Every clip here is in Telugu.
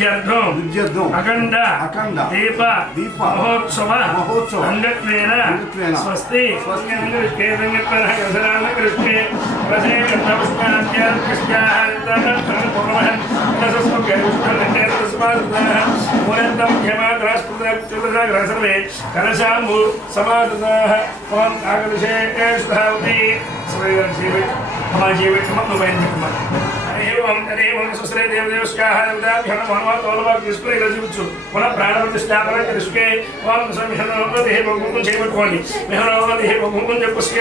విద్యార్థం అఖండ దీప మహోత్సవ అంగత్వేన స్వస్తి కలశాంబు సమాధాః ఓం ఆగదశే ధావతి సుశ్రీ దేవదేవస్కాహ దేవతాభ్యః మహాతోలవాక్ తీసుకుని ఇలా చూపించు పునః ప్రాణప్రతిష్ఠాపన కరిష్కే ఓం సంహృతి భగవంతుని చేయబట్టుకోండి మెహరోది భగవంతుని చెప్పుస్కే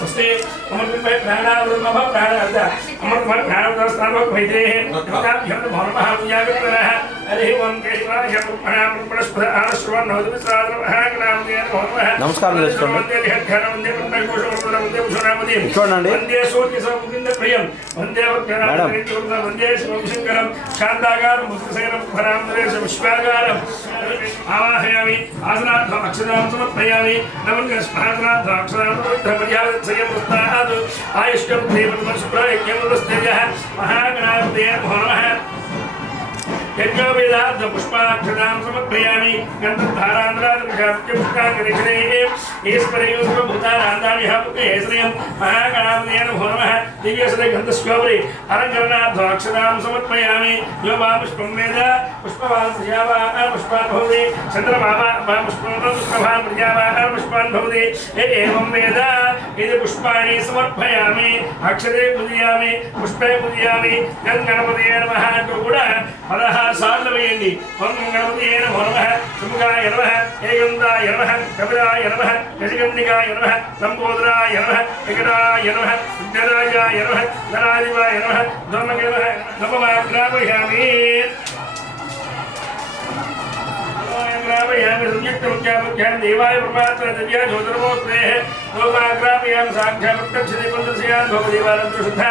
స్వస్తి అమృతమై ప్రాణావృతమ ప్రాణార్థ అమృతమై ప్రాణావస్థానమై వైదే దేవతాభ్యః మహామహాయాగత్రః హరి ఓం కేశవాయ ప్రాణాపణస్పద ఆశ్రవణ నవదవిశ్రాద్రమహాగ్రామదేన భవనః నమస్కారం చేసుకోండి చూడండి వందే సూర్య సముఖింద ప్రియం వందే వందే శివశంకరం శాంతాగారం ముద్రశైలం పరాంతరేశ విశ్వాగారం ఆవాహయామి ఆసనార్థం అక్షరాం సమర్పయామి నమస్కార స్నానార్థం అక్షరాం మర్యాదయం ప్రస్తాద్ ఆయుష్యం దేవతమశుభ్రయజ్ఞం వస్తేజః మహాగణాధిపతయే నమః యజ్ఞోపేదార్థ పుష్పాక్షరాం సమర్పయామి గంధధారాంధ్రాదృశాప్త్యుష్టాగరిక్షణే ఈశ్వరయోగభూతానాందాని హేశ్రయం మహాగణాపతయే నమః దివ్యశ్రీ గంధస్యోపరి అలంకరణార్థ అక్షరాం సమర్పయామి యో వా పుష్పం వేద పుష్పవాన్ ప్రజావా పుష్పాన్ భవతి చంద్రమావా పుష్పవాన్ ప్రజావా పుష్పాన్ భవతి ఏవం వేద ఇది పుష్పాణి సమర్పయామి అక్షరే పూజయామి పుష్పే పూజయామి గణపతయే నమః అంటూ కూడా 16 సార్లు వేయండి. ఓం గణపతయే నమః సుముఖాయ నమః ఏకందాయ నమః కపిలాయ నమః గజగన్నికాయ నమః లంబోదరాయ నమః వికటాయ నమః విఘ్నరాజాయ నమః ధనాధిపాయ నమః ధర్మకే నమః నమః ग्रापयामि संयुक्तमुख्यामुख्यां देवाय परमात्मने दिव्या ज्योतिर्मोक्तेः लोकाग्रापयामि साक्षात्प्रत्यक्षते पुण्यस्यान् भवदेवानन्दशुद्धा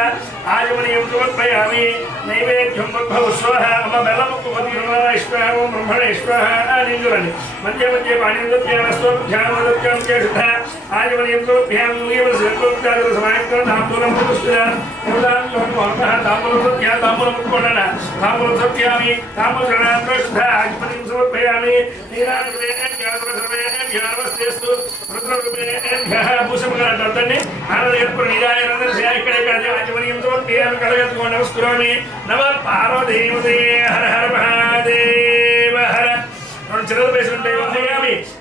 आजमनीयं समर्पयामि नैवेद्यं भवस्वः मम बलमुखपतिर्मणेश्वरः ओं ब्रह्मणेश्वरः आदिजुरनि मध्ये मध्ये पाणिन्दत्यानस्तोभ्यां च शुद्धा आजमनीयं समर्पयामि मूल्यवरसर्वोपचारसमायुक्तं ताम्बूलं पुष्पदा देवतां महतः ताम्बूलं मुट्कोणना ताम्बूलं सत्यामि ताम्बूलशरणात् शुद्धा आजमनीयं समर्पयामि नम पार्वती हर हर महादेव हर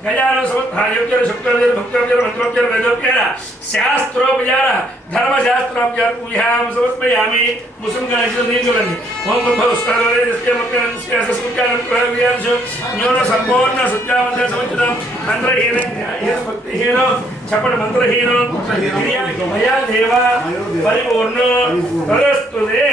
गजानन समर्थायोग्य शुक्लोपचार भक्तोपचार मंत्रोपचार वेदोपचार शास्त्रोपचार धर्मशास्त्रोपचार पूजां समर्पयामि मुसुम गणेशोदीजुरनि ओम भवस्करवरेस्य मकरस्य सस्कुचारं प्रव्यांशो न्यून संपूर्ण सत्यावंत समचितं मंत्रहीन भक्तिहीन चपट मंत्रहीन मया देवा परिपूर्ण परस्तुते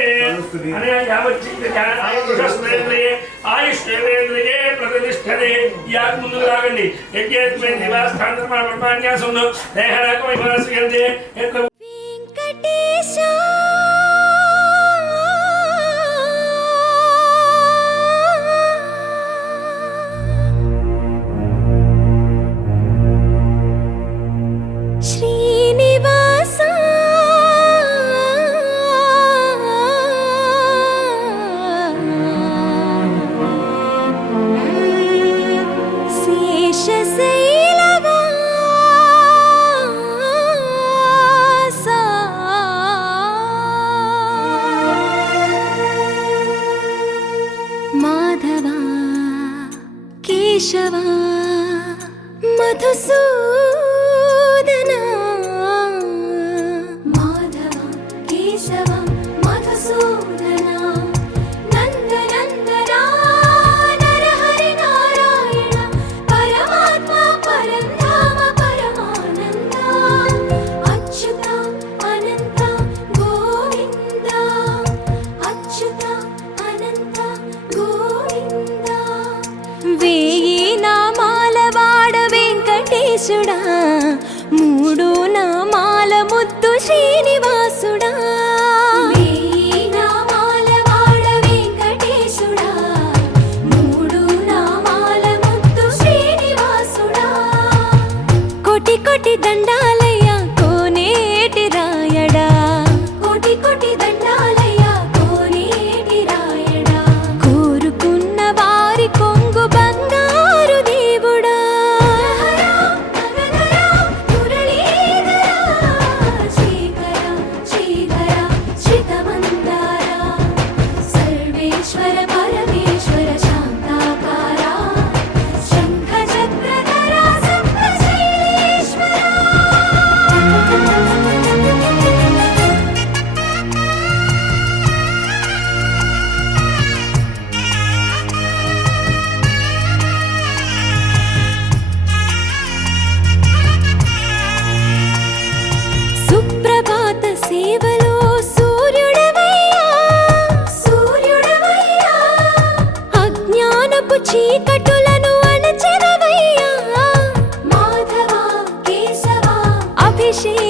अने यावच्चित्त ज्ञान आयुष्येन्द्रिये आयुष्येन्द्रिये प्रतिष्ठते याग ముందుకు రాగండి యజ్ఞేత్మే నివాస్థాన బ్రహ్మన్యాసం దేహరాకో విమర్శయంతే వెంకటేశ శేషశైలవాస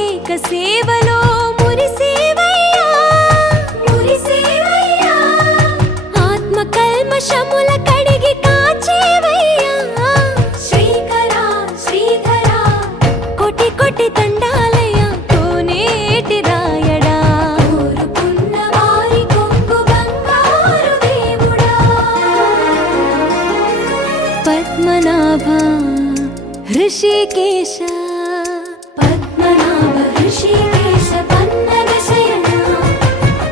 అభిషేక సేవలో మురిసేవయ్యా మురిసేవయ్యా ఆత్మ కల్మషముల కడిగి కాచేవయ్యా శ్రీకరా శ్రీధరా కోటి కోటి దండాలయ్యా కోనేటి రాయడా కోరుకున్న వారి కొంగు బంగారు దేవుడా పద్మనాభ హృషికేశ పద్మనాభ హృషికేశ పన్నగ శయన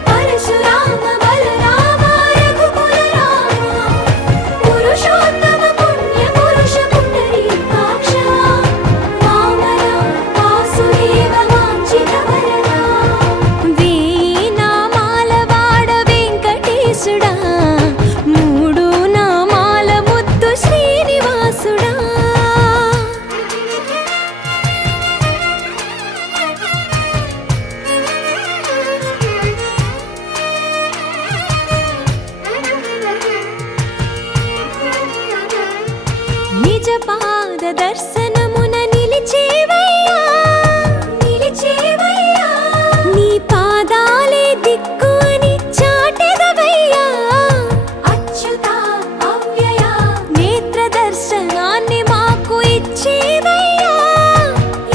పరశురామ బలరామ రఘుకుల రామ పురుషోత్తమ పుణ్య పురుష పుండరీకాక్ష వామన వాసుదేవ వాంఛిత వరదా వేయి నామాల వాడ వెంకటేశుడా మూడు నామాల ముద్దు శ్రీనివాసుడా నిజ పాద దర్శనమున నిలిచేవయ్యా నిలిచేవయ్యా నీ పాదాలే దిక్కు అని చాటెదవయ్యా అచ్యుత అవ్యయ నేత్ర దర్శనాన్ని మాకు ఇచ్చేవయ్యా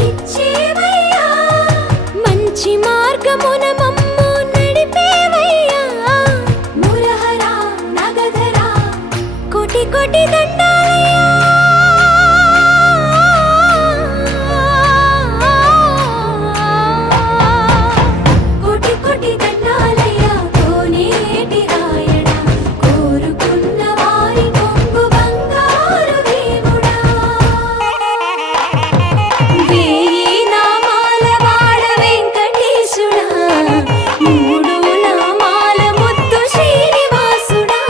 ఇచ్చేవయ్యా మంచి మార్గమున మమ్ము నడిపేవయ్యా మురహర నగధర కోటి కోటి దండాలయ్యా కోటి కోటి దండాలయ్యా కోనేటి రాయడా కోరుకున్న వారి కొంగు బంగారు దేవుడా వేయి నామాల వాడ వెంకటేశుడా మూడు నామాల ముద్దు శ్రీనివాసుడా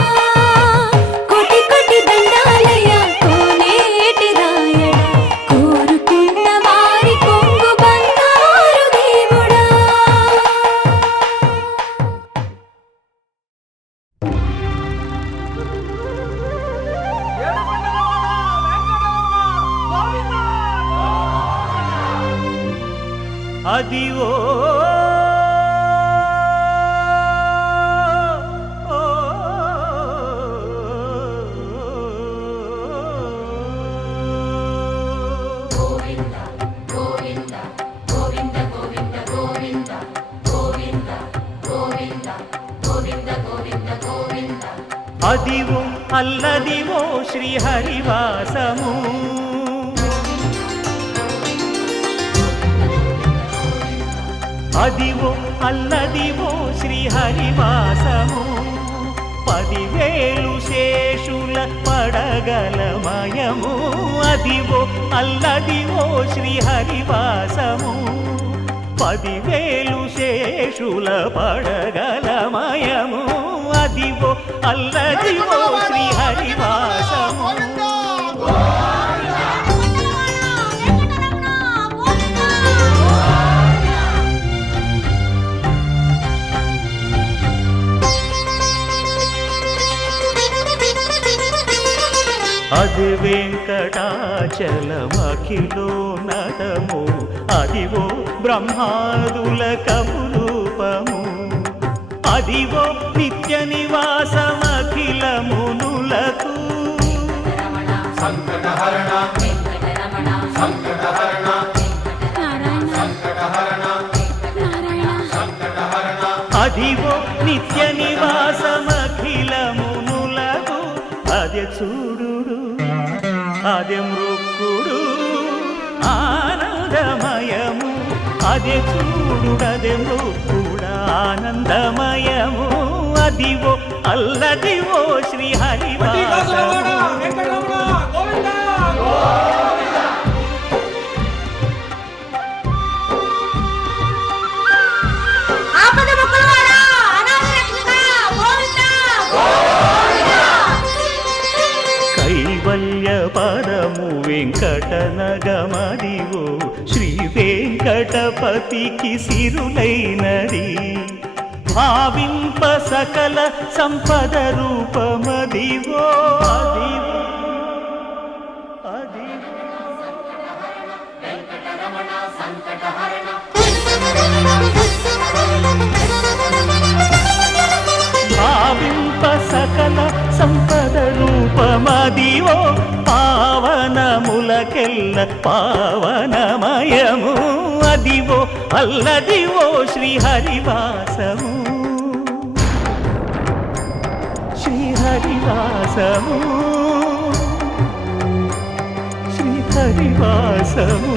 కోటి కోటి దండాలయ్యా కోనేటి రాయడా కోరుకున్న వారి కొంగు బంగారు దేవుడా అదివో అదివో అల్లదివో శ్రీహరివాసము అదివో అల్లదివో శ్రీహరివాసము 10,000 శేషుల పడగలమయము అదివో అల్లదివో శ్రీహరివాసము 10,000 శేషుల పడగలమయము అదివో అల్లదివో శ్రీహరివాసము అది వెంకటాచలమఖిలోన్నతము అదివో బ్రహ్మాదుల కపురూపము అదివో నిత్య నివాసమఖిలమునులకు సంకటహరణ సంకటహరణ సంకటహరణ సంకటహరణ అదివో నిత్య నివాసమఖిలమునులకు అదే చూడు అదే మృక్కుడు ఆనందమయము అదే చూడుడదే మృక్కుడు ఆనందమయము అదివో అల్లదివో శ్రీహరివాసము కైవల్య పదము వెంకటనగమదివో శ్రీ వెంకటపతికి సిరులైనది భావింప సకల సంపద రూపమదివో అదివో అదివో వెంకటరమణ సంకటహరణ ఎల్ల పావనమయము అదివో అల్లదివో శ్రీహరివాసము శ్రీహరివాసము శ్రీహరివాసము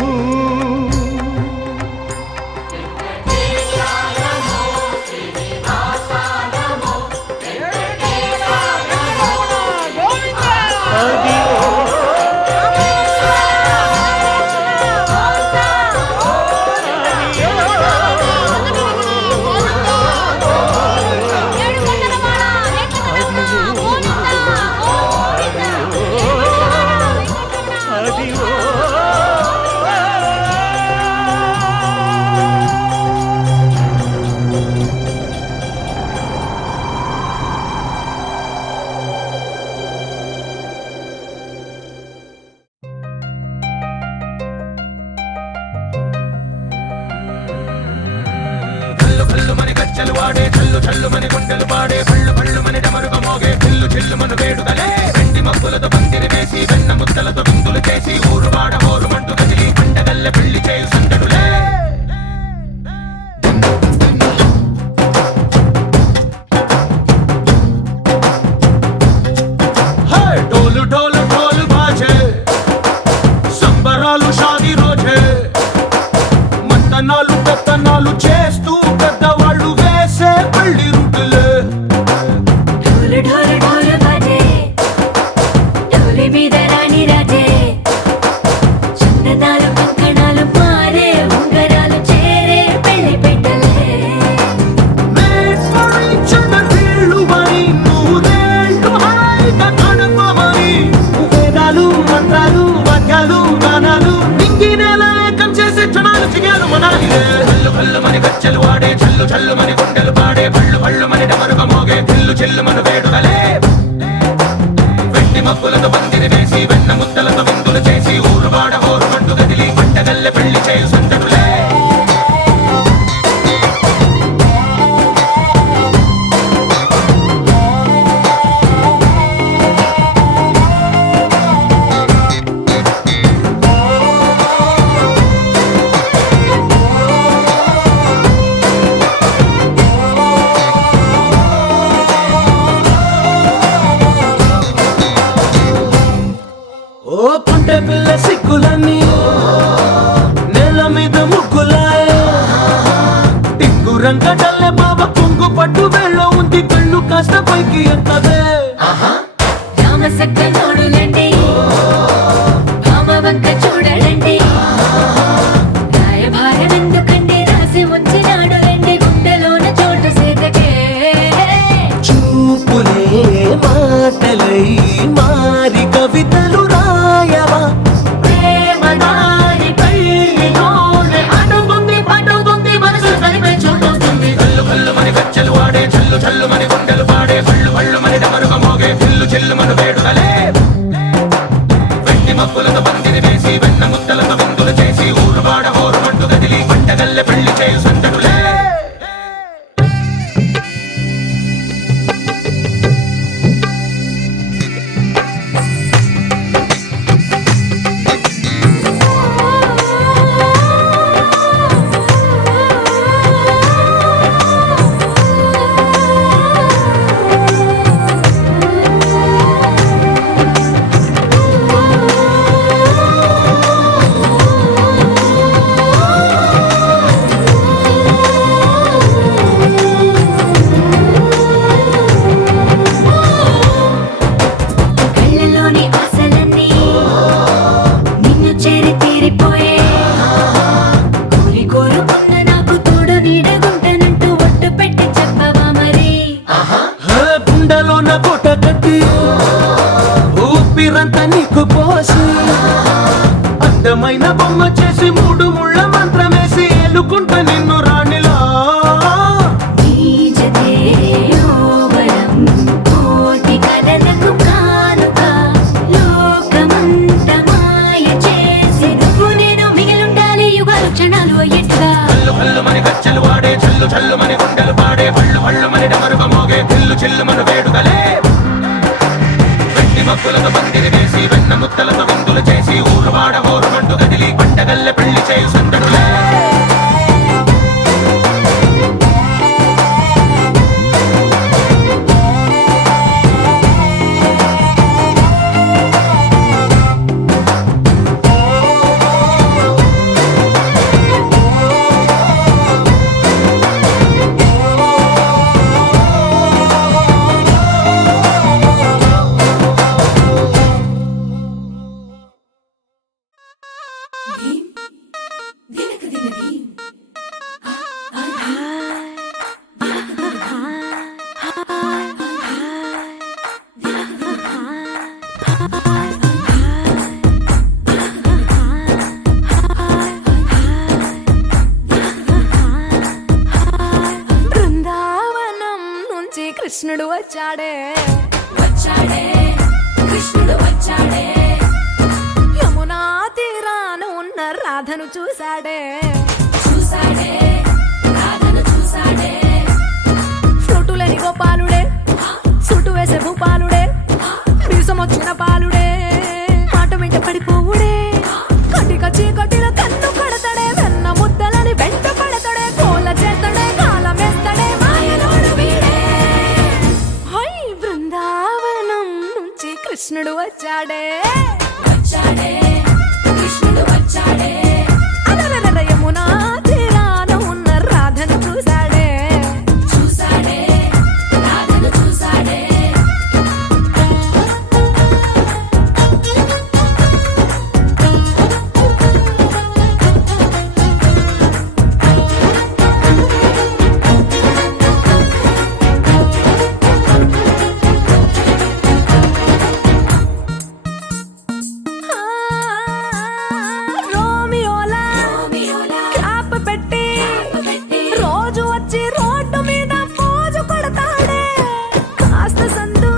రంగడల్లే బాబ కొంగు పట్టు వెళ్ళో ఉంది కళ్ళు కాస్త పైకి ఎత్తదే రామసక్క నోడులండి భామవంక చూడలండి రాయభారం ఎందుకండి రాసి ఉంచినాడు రండి గుండెలోన చోటు సేతకే చూపులే మాటలై మారి కవితలు రాయవా ప్రేమ దారి పల్లిలోనే అడుగుంది పడుతుంది మనసు కలిపే చూడుతుంది కళ్ళు మని గజ్జలు వాడే చల్లు చల్లు మని గుండెలు పాడే పళ్ళు పళ్ళు మని డమరుగ మోగే పిల్లు చెల్లు మను వేడుదలే వెండి మబ్బులతో పందిరి వేసి వెన్న ముద్దలతో విందులు చేసి ఊరు వాడ హోరు మంటు గదిలి పంటగల్లె పెళ్లి చేయు సందడులే ఊపిరంతా నీకు పోసి అందమైన బొమ్మ చేసి మూడు ముళ్ళ మంత్రమేసి ఎలుకుంటా నిన్ను రాణిలా గజ్జలు వాడే చల్లు చల్లు మని గుండెలు పాడే పళ్ళు పళ్ళు మని డమరుగ మోగే పిల్లు చెల్లు మను వేడుదలే వెండి మబ్బులతో పందిరి వేసి వెన్న ముద్దలతో విందులు చేసి ఊరు వాడ హోరు వచ్చాడే వచ్చాడే కృష్ణుడు వచ్చాడే యమునా తీరాన ఉన్న రాధను చూశాడే చూసాడే రాధను చూసాడే ఫ్రూటులేని గోపాలుడే సుటు వేసే భూపాలుడే వీసమొచ్చిన పాలుడే మాట వెంట పడిపోవుడే కటిక చీకటిలో కన్ను కడతాడే వెన్న ముద్దలని వెంట పడతాడే కోల చేస్తాడే కాలమేస్తాడే మాయలోడు వీడే హై బృందావనం నుంచి కృష్ణుడు వచ్చాడే వచ్చాడే కృష్ణుడు వచ్చాడే అలరల యమునా తీరాన ఉన్న రాధను చూశాడే చూసాడే రాధను చూసాడే రోమియోలా రోమియోలా క్యాప్ పెట్టి పెట్టి రోజు వచ్చి రోడ్డు మీద పోజు కొడతాడే కాస్త సందు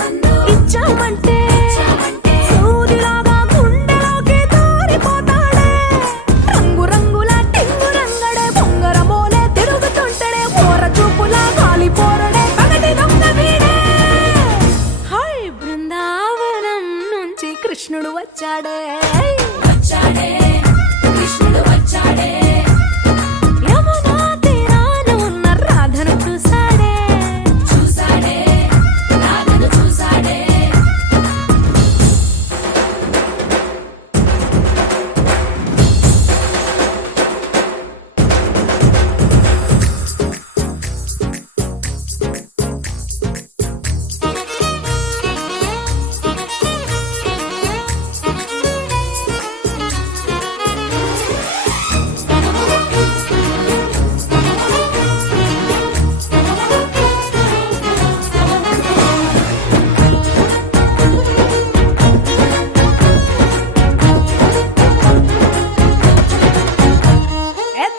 సందు ఇచ్చామంటే ఇచ్చామంటే సూదిలాగా గుండెలోకి దూరిపోతాడే రంగు రంగుల టింగు రంగడే బొంగరమోలే తిరుగుతుంటాడే ఓర చూపులా కాలిపోరడే పగటి దొంగ వీడే హై బృందావనం నుంచి కృష్ణుడు వచ్చాడే వచ్చాడే కృష్ణుడు వచ్చాడే యమునా తీరాన ఉన్న రాధను చూశాడే చూసాడే రాధను చూసాడే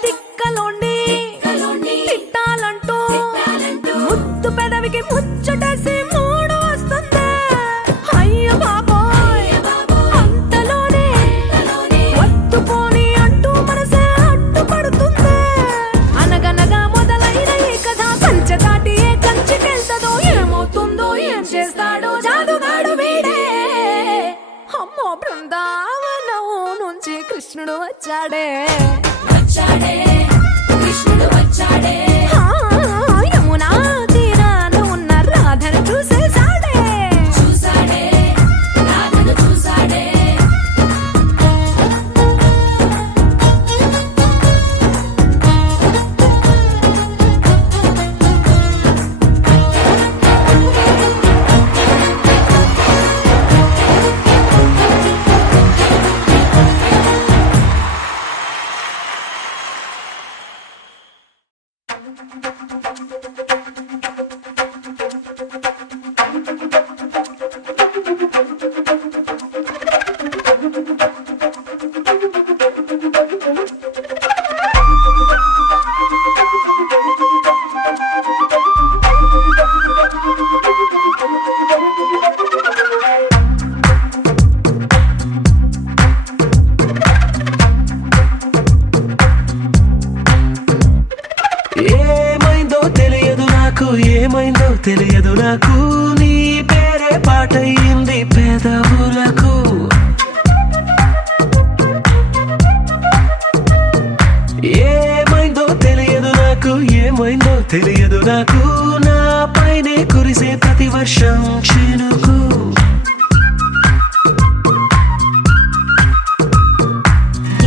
తిక్కలోండి కలోండి తిట్టాలంటూ తిట్టాలంటూ ముద్దు పెదవికి ముచ్చటేసి మూడు వస్తుంది అయ్య బాబోయ్ అంతలోనే వత్తుపోని అంటూ మనసే అడ్డుపడుతుంది అనగనగా మొదలైన ఈ కథ కంచె దాటి ఏ కంచికెళ్తదో ఏమవుతుందో ఏం చేస్తాడో జాదుగాడు వీడే అమ్మో బృందావనం నుంచి కృష్ణుడు వచ్చాడే వచ్చాడే కృష్ణుడు వచ్చాడే ఆ, యమునా తీరాన ఉన్న రాధను చూసేశాడే చూసాడే రాధను చూసాడే ఏమైందో తెలియదు నాకు ఏమైందో తెలియదు నాకు నీ పేరే పాటయింది పెదవులకు ఏమైందో తెలియదు నాకు ఏమైందో తెలియదు నాకు నా పైనే కురిసే ప్రతి వర్షం చినుకు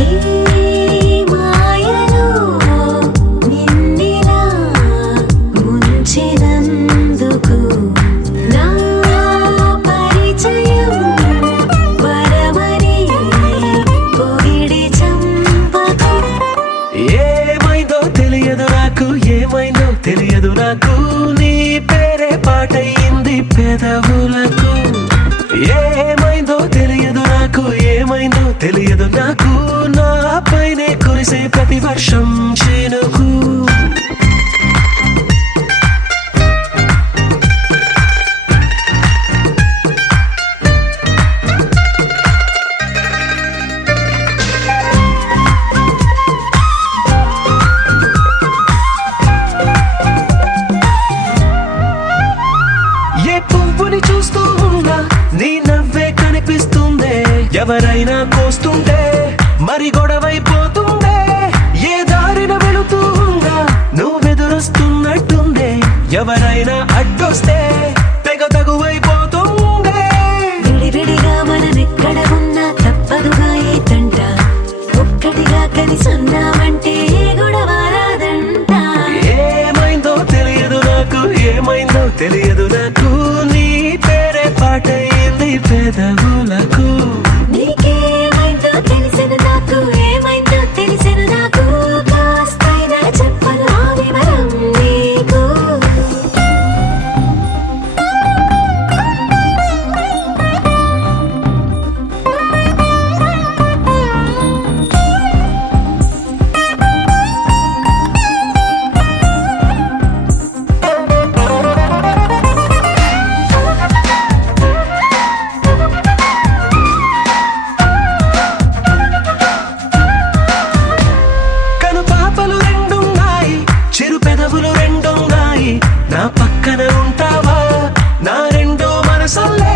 ఏ మాయలో నిన్నిలా ముంచినందుకు నా పరిచయం వరమని పొగిడి చంపకు ఏమైందో తెలియదు నాకు ఏమైందో తెలియదు నాకు నీ పేరే పాటయింది పెదవులకు ఏమైందో తెలియదు నాకు ఏమైందో తెలియదు నాకు నా పైనే కురిసే ప్రతి వర్షం చినుకు చూస్తే తెగ తగువైపోతుందే. విడివిడిగా మనమెక్కడ ఉన్నా తప్పదుగా ఈ తంట, ఒక్కటిగా కలిసి ఉన్నామంటే గొడవ రాదంట. ఏమైందో తెలియదు నాకు, ఏమైందో తెలియదు నాకు, నీ పేరే పాటయింది పెదవులకు. నీకేమైందో తెలిసెను నాకు, ఏమైందో తెలిసెను నాకు, కాస్తైనా చెప్పను ఆ వివరం నీకు. కను పాపలు రెండున్నాయి, చిరు పెదవులు రెండున్నాయి, నా పక్కన ఉంటావా నా రెండో మనసల్లే.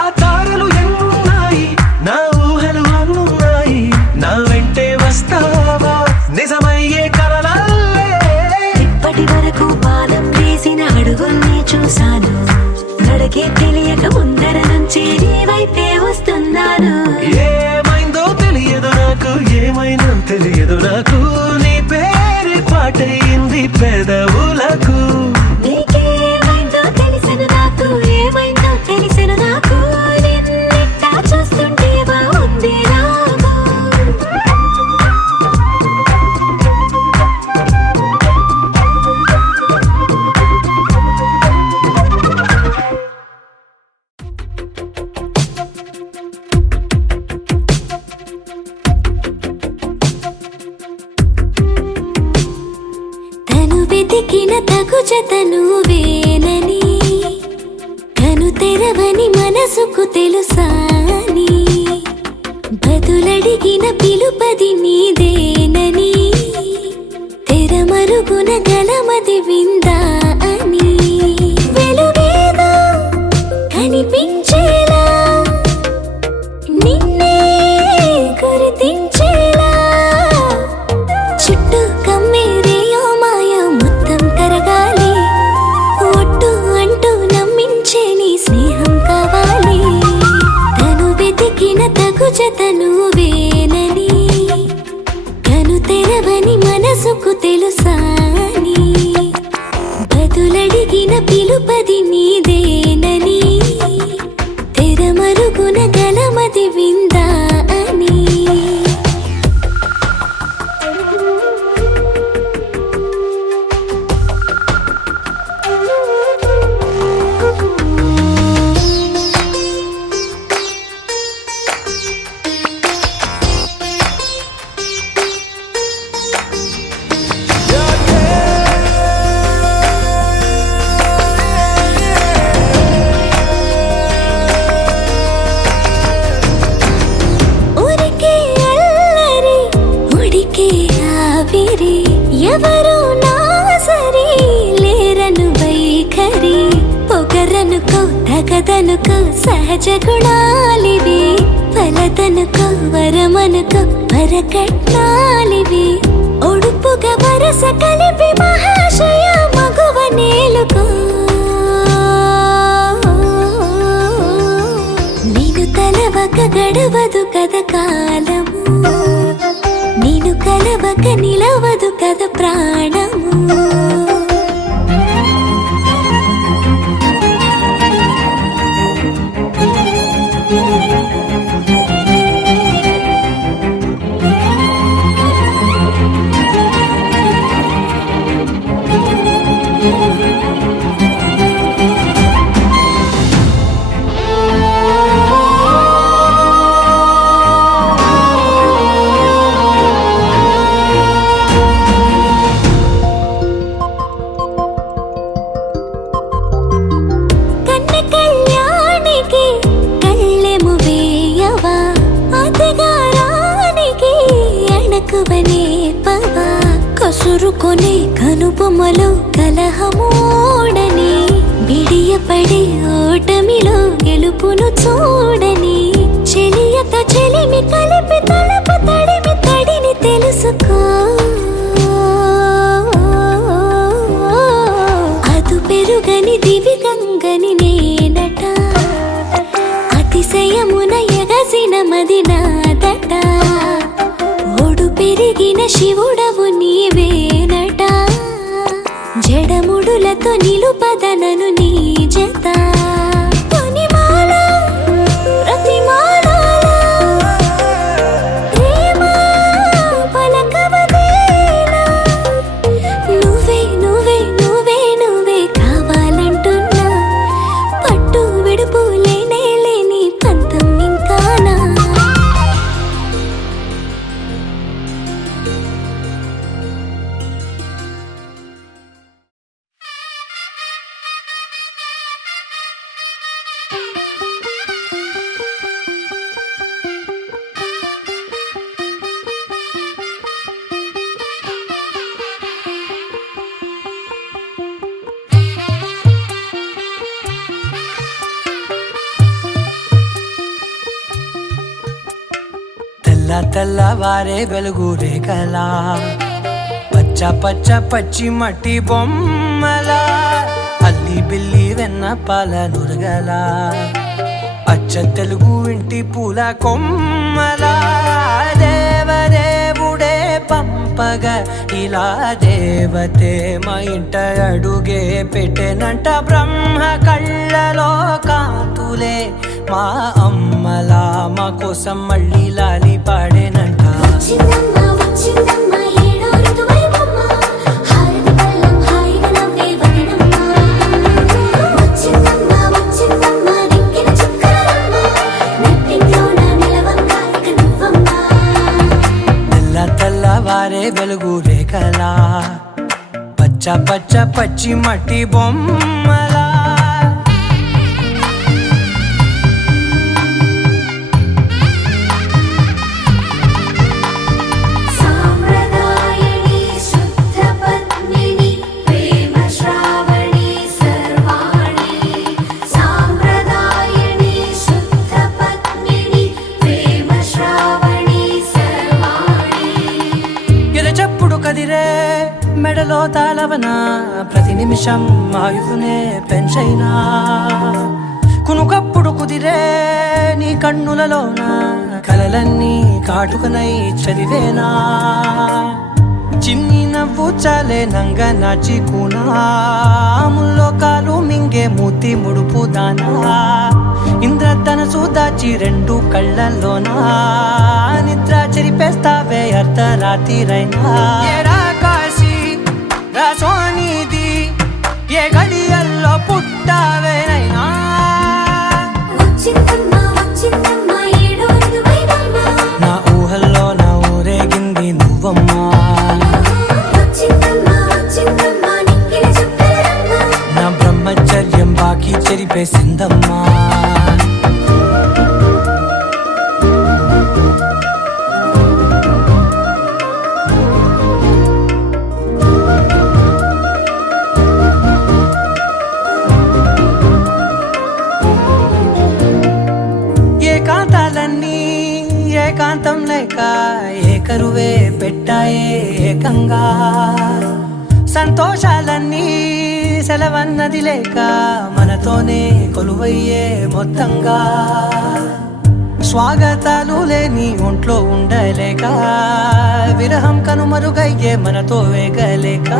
ఆ తారలు ఎన్నున్నాయి, నా ఊహలు అన్నున్నాయి, నా వెంటే వస్తావా నిజమయ్యే కలలల్లే. ఇప్పటి వరకు పాదం వేసిన అడుగుల్ని చూశాను, నడకే తెలియక ముందర నుంచి నీ వైపే వస్తున్నాను. ఏమైందో తెలియదు నాకు, ఏమైందో తెలియదు నాకు, నీ పేరే పాటయింది పెదవులకు. నీకేమైందో తెలిసెను నాకు, ఏమైందో తెలిసెను నాకు, నిన్నిట్టా చూస్తుంటే బాగుంది నాకు. తను వెతికిన తగు జతను వేనని, తను తెరవని మనసుకు తెలుసాని, బదులడిగిన పిలుపది నీదేనని, తెరమరుగున గలమది విందా అని, వెలుగేదో కనిపించేలా నిన్నే గుర్తించేలా, చుట్టూ కమ్మేరేయో మాయ మొత్తం కరగాలి, ఒట్టు అంటూ నమ్మించే నీ స్నేహం కావాలి. తను వెతికిన తగు జతను వేనని, తను తెరవని మనసుకు తెలుసాని, బదులడిగిన పిలుపది నీదేనని, తెరమరుగున గలమది విందా అని. ఊరికే అల్లరి, ఉడికే ఆవిరి, ఎవరు నా సరి లేరను వైఖరి, పొగరనుకో తగదనుకో సహజ గుణాలివి, ఫలదనుకో వరమనుకో వరకట్నాలివి, ఒడుపుగా వరస కలిపి మహాశయ మగువ నేలుకో. నేను తలవక గడవదు కద కాలము, నేను కలవక నిలవదు కద ప్రాణము. కసురుకొనే కనుబొమ్మలో కలహమూడని, బిడియపడే ఓటమిలో గెలుపును చూడని, చెలియతో చెలిమి కలిపి తలపు తడిమి తడిని తెలుసుకో. అదు పెరుగని దివి పదనను నీ జత కొని మాల ప్రతి మాలలో ప్రేమ పలకవదేనా నువ్వే నువ్వే నువ్వే నువ్వే కావాలంటున్నా పట్టు విడుపు లేనే లేని పంతం ఇంకానా తెల్ల తెల్లవారే వెలుగు రేఖలా పచ్చ పచ్చ పచ్చి మట్టి బొమ్మలా అల్లి బిల్లి వెన్న పాల నురగలా అచ్చ తెలుగు ఇంటి పూల కొమ్మలా దేవదేవుడే పంపగా ఇలా దేవతే మా ఇంట అడుగే పెట్టెనంట బ్రహ్మ కళ్ళలో కాంతులే మా అమ్మలా మా కోసం మళ్ళీ లాలి పాడేనంట వచ్చిందమ్మా వచ్చిందమ్మా ఏడో ఋతువైవమ్మా హారతి పళ్ళం హాయిగా నవ్వే వదినమ్మా వచ్చిందమ్మా వచ్చిందమ్మా నెక్కిన చుక్కలమ్మా నెట్టింట్లోన నిలవంగా ఇక నువ్వమ్మా తెల్ల తెల్లవారే వెలుగు రేఖలా పచ్చ పచ్చ పచ్చి మట్టి బొమ్మలా సాంప్రదాయని శుద్ధ పద్మిని ప్రేమ శ్రావణి సర్వాణి సాంప్రదాయని శుద్ధ పద్మిని ప్రేమ శ్రావణి సర్వాణి ఎరచప్పుడు కదిరే మెడలో తాళవన ప్రతి నిమిషం ఆయువునే పెంచైనా కునుకప్పుడు కుదిరే నీ కన్నులలోన కలలన్నీ కాటుకనై చదివేనా చిన్ని నవ్వు చాలే నంగ నాచి కూనాముల్లో కాలు మింగే మూతి ముడుపు దానా ఇంద్రధనసు దాచి రెండు కళ్ళల్లోనా నిద్ర చెరిపేస్తావే అర్ధరాత్రిరైనా ఏరా కాశీ రా సోనిది ఏ గడియల్లో పుట్టావేనైనా వచ్చిందమ్మా వచ్చిందమ్మా ఏడో ఋతువైవమ్మా నా ఊహల్లో నా ఊరేగింది నువ్వమ్మా వచ్చిందమ్మా వచ్చిందమ్మా నెక్కిన చుక్కలమ్మా నా బ్రహ్మచర్యం బాకీ చెరిపేసిందమ్మా ఏకాంతాలన్నీ ఏకాంతం లేక ఏకరువే పెట్టాయే ఏకంగా సంతోషాలన్నీ సెలవన్నది లేక మనతోనే కొలువయ్యే మొత్తంగా స్వాగతాలు లేని ఒంట్లో ఉండలేక విరహం కనుమరుగయ్యే మనతో వేగలేక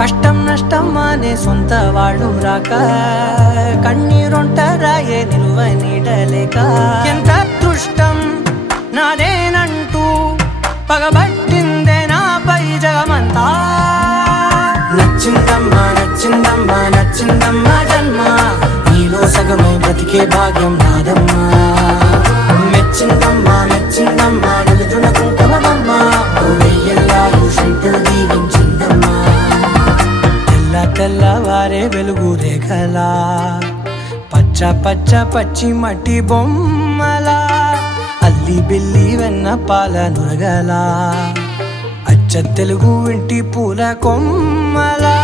కష్టం నష్టం అనే సొంత వాళ్ళు రాక కన్నీరొంటరాయే నిలువ నీడలేక ఎంత అదృష్టం నాదేనంటూ పగబట్టిందే నాపై జగమంతా నచ్చిందమ్మా నచ్చిందమ్మా నచ్చిందమ్మా జన్మ నీలో సగమై బ్రతికే భాగ్యం నాదమ్మా మెచ్చిందమ్మా మెచ్చిందమ్మా నిలుచున్న కుంకుమమ్మా వెయ్యల్లాలు శంకులు దీవించిందమ్మా తెల్ల తెల్లవారే వెలుగు రేఖలా పచ్చ పచ్చ పచ్చి మట్టి బొమ్మలా అల్లి బిల్లి వెన్న పాల నురగలా అచ్చ తెలుగు ఇంటి పూల కొమ్మలా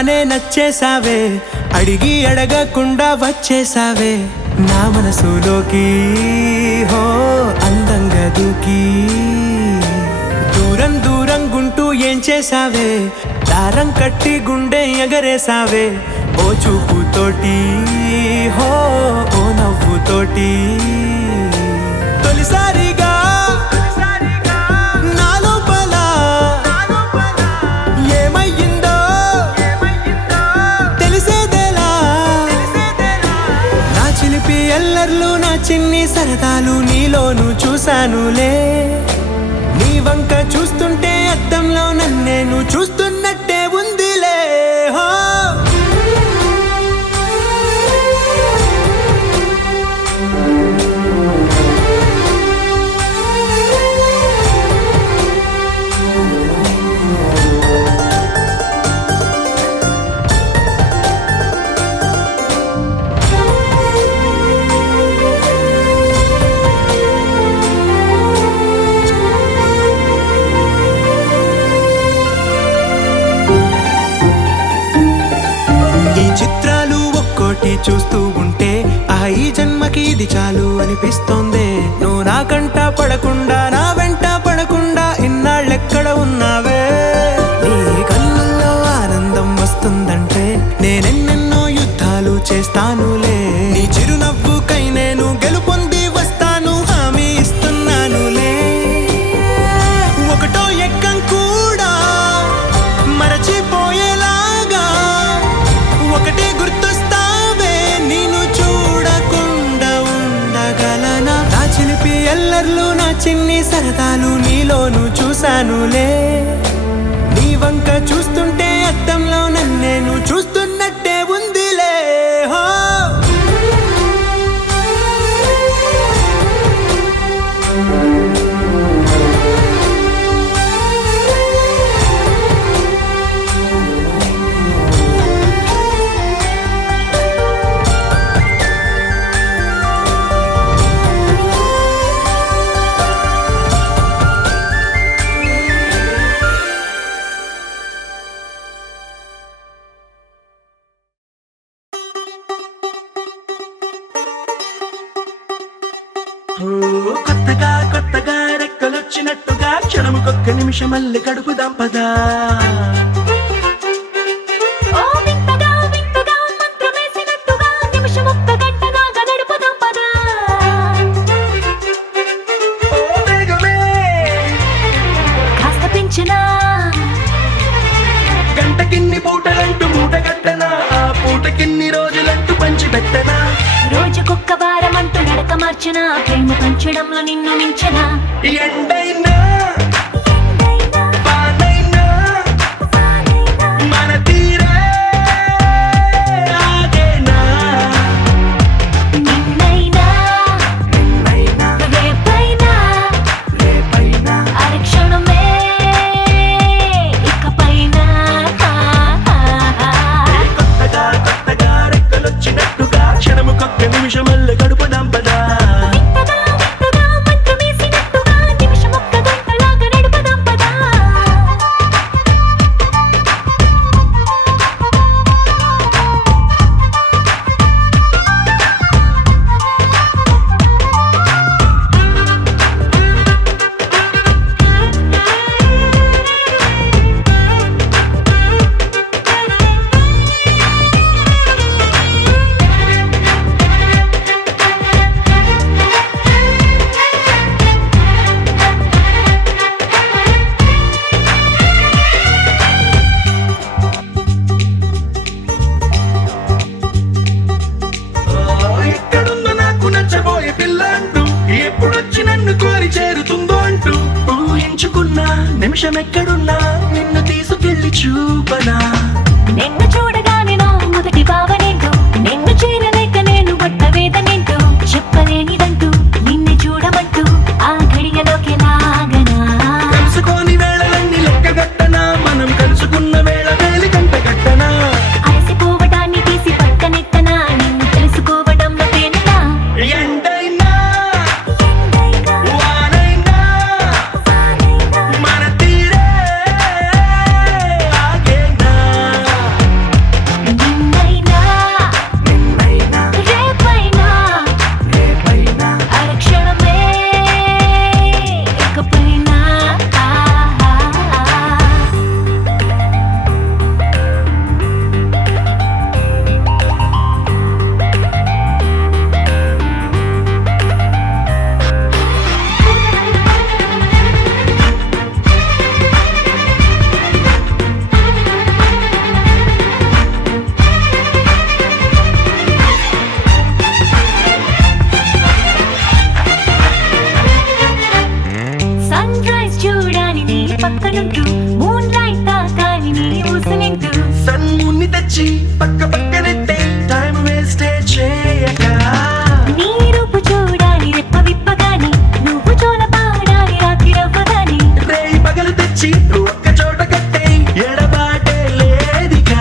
చూడగానే నచ్చేసావే, అడిగి అడగకుండా వచ్చేసావే నా మనసులోకి, హో అందంగా దూకి. దూరం దూరం గుంటూ ఏం చేసావే, దారం కట్టి గుండె ఎగరేసావే ఓ చూపుతోటి, హో ఓ నవ్వుతోటి. తొలిసారిగా నా లోపల ఏమయ్యిందో తెలిసేదేలా. నా చిలిపి ఎల్లర్లు నా చిన్ని సరదాలు నీలోను చూశానులే. నీ వంక చూస్తుంటే అద్దంలో నన్నేను చూస్తున్నట్టే ఉందిలే. హో చూస్తూ ఉంటే ఈ జన్మకి ఇది చాలు అనిపిస్తోంది. నువ్వు నా కంట పడకుండా నా వెంట పడకుండా ఇన్నాళ్ళెక్కడ ఉన్నావే. నీ కళ్ళల్లో ఆనందం వస్తుందంటే నేనెన్నెన్నో యుద్ధాలు చేస్తానులే. నీ చిరునవ్వుకై నేను గెలుపొంది వస్తాను హామీ ఇస్తున్నానులే. ఒకటో ఎక్కం కూడా మరచిపోయేలాగా ఒకటే గుర్తొస్తావే, నేను చూడకుండా ఉండగలనా. నా చిలిపి ఎల్లర్లు నా చిన్ని సరదాలు నీలోను చూశానులే. నీ వంక చూస్తుంటే అద్దంలో నన్నేను చూస్తున్నట్టే ఉందిలే. హో కొత్తగా కొత్తగా రెక్కలొచ్చినట్టుగా క్షణముకొక్క నిమిషం మళ్ళీ గడుపుదాం పదా. ఓ వింతగా వింతగా మంత్రమేసినట్టుగా నిమిషమొక్క గంటగా గడుపుదాం పదా. ఓ వేగమే కాస్త పెంచనా గంటకిన్ని పూటలంటూ మూట కట్టనా, ఆ పూటకిన్ని రోజులంటూ పంచి పెట్టనా. రోజుకొక్క వారం అంటూ నడక మార్చనా, ప్రేమ పంచడంలో నిన్ను మించనా. ఎండైనా వానైనా మన తీరే ఆగేనా. నిన్నైనా రేపైనా అరక్షణమే ఇకపైన. కొత్తగా కొత్తగా రెక్కలొచ్చినట్టుగా క్షణముకొక్క నిమిషం మళ్ళీ గడుపుదాం పదా. మంత్రమేసినట్టుగా నిమిషమొక్క గంటలాగా నడుపుదాం పదా. ఎక్కడుందో నాకు నచ్చబోయే పిల్ల అంటూ, ఎప్పుడొచ్చి నన్ను కోరి చేరుతుందో అంటూ ఊహించుకున్నా నిమిషం ఎక్కడున్నా నిన్ను తీసుకెళ్లి చూపనా. నిన్ను చూడగానే నా మొదటి భావనేంటో, నిన్ను చేరలేక నేను పడ్డ వేదనేంటో చెప్పలేనిదంటూ నిన్ను చూడమంటూ ఆ ఘడియలోకి లాగనా. కలుసుకోని వేళలన్నీ లెక్కగట్టనా, మనం కలుసుకున్న వేళ వేలి కంట గట్టనా. అలసిపోవటాన్ని తీసి పక్కనెత్తనా, నిన్ను తెలుసుకోవడంలో తేలినా. ఎండైనా వానైనా మన తీరే ఆగేనా. పవనుంటూ మూన్ లైట్ తాకాలి నీ ఊసునింటూ సన్ముని తెచ్చి పక్క పక్కనెట్టే టైం వేస్ట్ చేయక నీ రూపు చూడాలి రెప్ప విప్పగాని నువ్వు జోల పాడాలి రాత్రి రవ్వగాని రేయి పగలు తెచ్చి ఒక్క చోట కట్టే ఎడబాటే లేదికా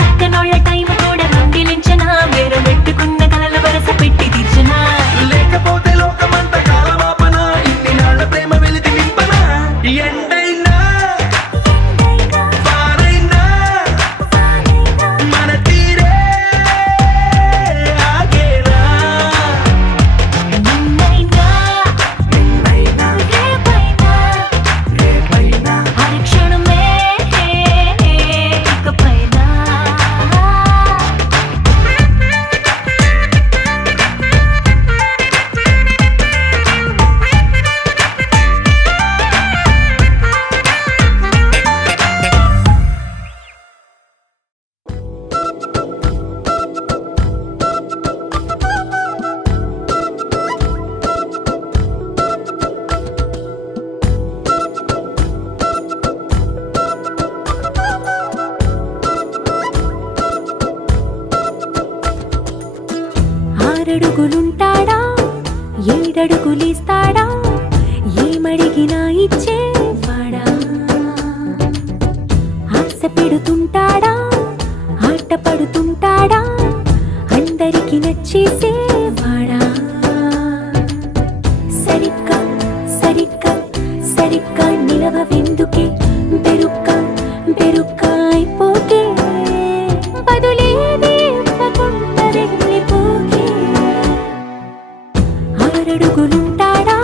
పక్కనోళ్ళ టైం కూడా దొంగిలించనా వేరే పెట్టుకున్న కలల వరస పెట్టి తీర్చనా లేకపోతే లోకమంత కాలమాపన ఇన్ని నాళ్ళ ప్రేమ వెలితి నింపనా ఎండైనా వారైనా మన తీరే ఆగేనా నిన్నైనా నిన్నైనా రేపైనా హరిక్షణమే ఇకపైనా ఆరడుగులుంటాడా ఏడడుగులిస్తాడా ఏమడిగినా ఇచ్చేవాడా ఆశ పెడుతుంటాడా ఆట పడుతుంటాడా అందరికి నచ్చేసేవాడా సరిగ్గా సరిగ్గా సరిగ్గా నిలవెందుకే బెరుక్క అయిపోకే బదులేది ఇవ్వకుండా వెళ్ళిపోకే ఆరడుగులుంటాడా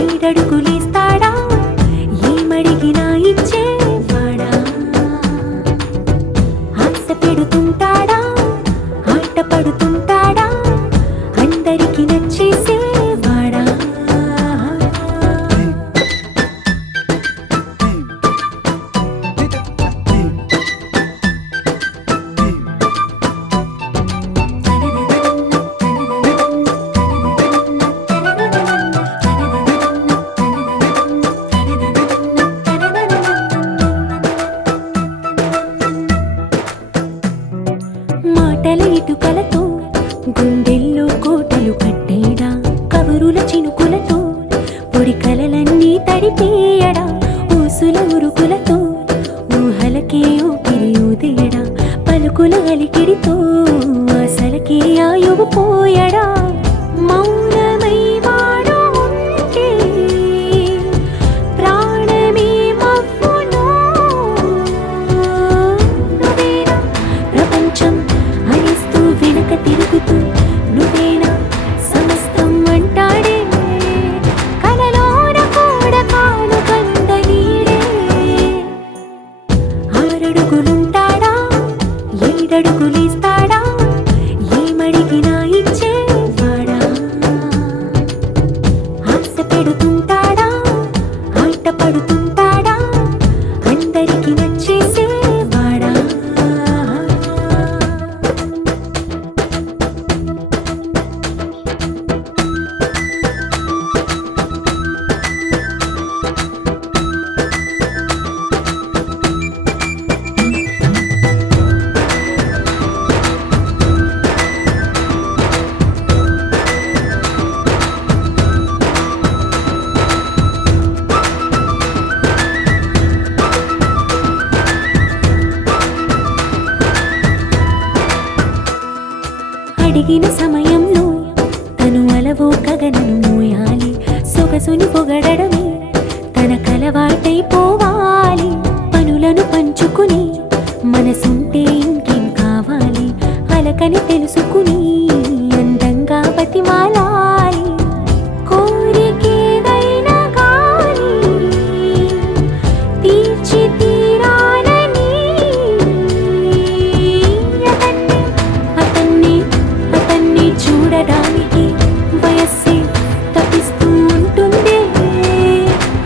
ఏడడుగులిస్తాడా ఏమడిగినా ఇచ్చేవాడా ఆశ పెడుతుంటాడా ఆట పడుతుంటాడా అందరికి నచ్చేసేవాడా మాటల ఇటుకలతో గుండెల్లో కోటలు కట్టేడా కబురుల చినుకులతో పొడి కలలన్నీ తడిపేయడా ఊసుల ఉరుకులతో ఊహలకే ఊపిరి ఊదేయడా పలుకుల అలికిడితో అసలకే ఆయువు పోయడా మౌనమై వాడు ఉంటే ప్రాణమే మవ్వునో నువ్వేనా ప్రపంచం అనిస్తూ వెనక తిరుగుతూ నువ్వేనా సమస్తం అంటాడే కలలోన కూడా కాను కంద నీడే ఆరడుగులుంటాడా ఏడడుగులిస్తాడా ఏమడిగినా ఇచ్చేవాడా ఆశ పెడుతుంటాడా ఆట పడుతుంటాడా అందరికి నచ్చేసేవాడా అడిగిన సమయంలో తను అలవో గగనను మోయాలి సొగసుని పొగడమే తనకలవాటైపోవాలి పనులను పంచుకుని మనసుంటే ఇంకేం కావాలి అలకని తెలుసుకుని అందంగా బతిమాలాలి కోరికేదైనా గాని తీర్చి తీరాలని అతన్ని చూడడానికి వయస్సే తప్పిస్తూ ఉంటుంది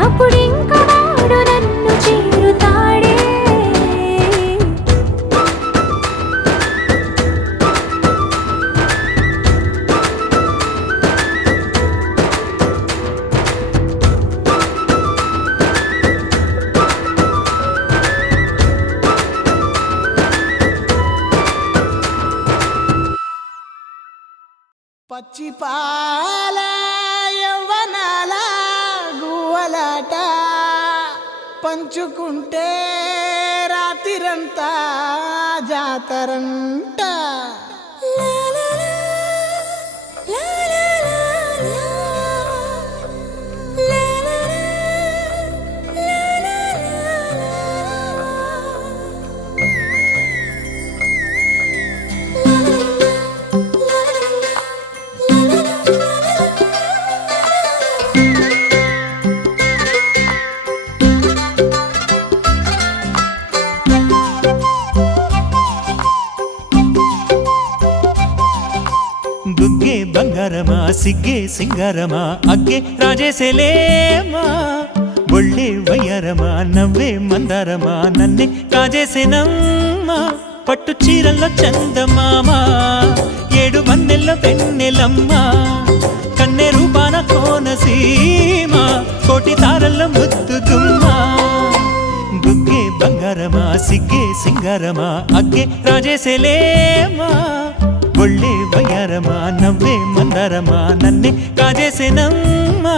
అప్పుడింక వాడు నన్ను చేరుతాడే పచ్చి పాల యవ్వనాల గువ్వలాట పంచుకుంటే రాత్రిరంతా జాతరంట. బుగ్గే బంగారమా సిగ్గే సింగారమా అగ్గే రాజేసేలేమా ఒళ్ళే వయ్యారమా నవ్వే మందారమా నన్నే కాజేసేనమ్మా పట్టు చీరల్లో చందమామా ఏడు వన్నెల్లో వెన్నెలమ్మా కన్నె రూపాన కోనసీమా కోటి తారల్లో ముద్దుగుమ్మా బుగ్గే బంగారమా సిగ్గే సింగారమా అగ్గే రాజేసేలేమా ఒళ్ళే వయ్యారమా నవ్వే మందారమా నన్నే కాజేసేనమ్మా.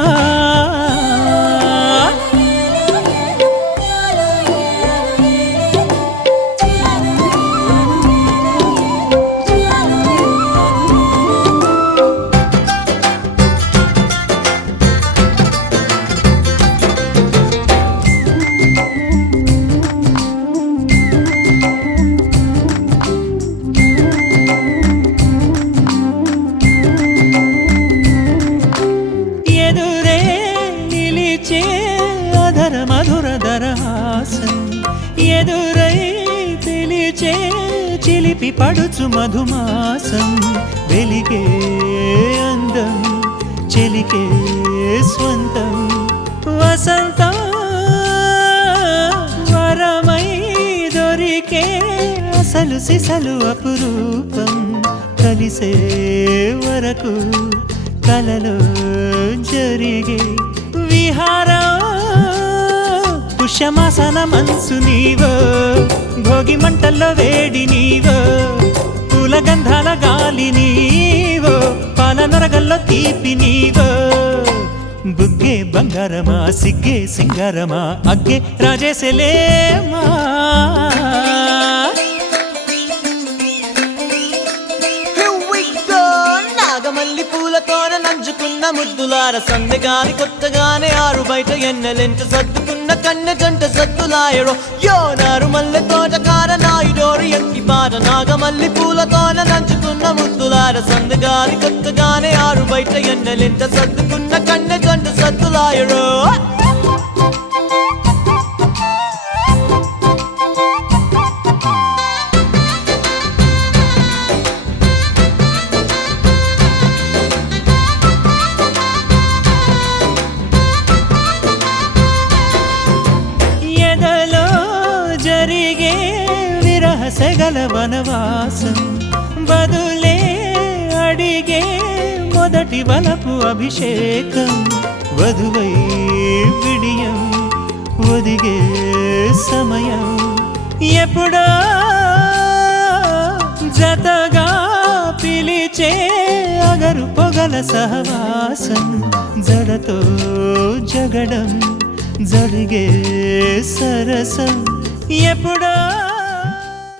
ఎదురై పిలిచే చిలిపి పడుచు మధుమాసం వెలిగే అందం చెలికే స్వంతం వసంతం వరమై దొరికే అసలు సిసలు అపురూపం కలిసే వరకు కలలో జరిగే విహారం పుష్యమాసన మనసు నీవో భోగి మంటల్లో వేడి నీవో పూల గంధాల గాలి నీవో పాల నరగల్లో తీపి నీవో బుగ్గే బంగారమా సిగ్గే సింగారమా అగ్గే రాజేసేలేమా. నాగమల్లి పూలతోన నంచుకున్న ముద్దులార సందగాని కొత్తగానే ఆరు బయట ఎన్నెలెంట సర్దుకున్న కన్నె జంట సద్దులాయరో యోనారు మల్లె తోటకార నాయుడోరు ఎంకి పాట నాగమల్లి పూలతోన నంచుకున్న ముద్దులార సందగాని కొత్తగానే ఆరు బయట ఎన్నెలెంట సర్దుకున్న కన్నె జంట సద్దులాయరో. సెగల వనవాసం బదులే అడిగే మొదటి వలపు అభిషేకం వధువై విడియం ఒదిగే సమయం ఎప్పుడో జతగా పిలిచే అగరు పొగల సహవాసం జడతో జగడం జరిగే సరసం ఎప్పుడో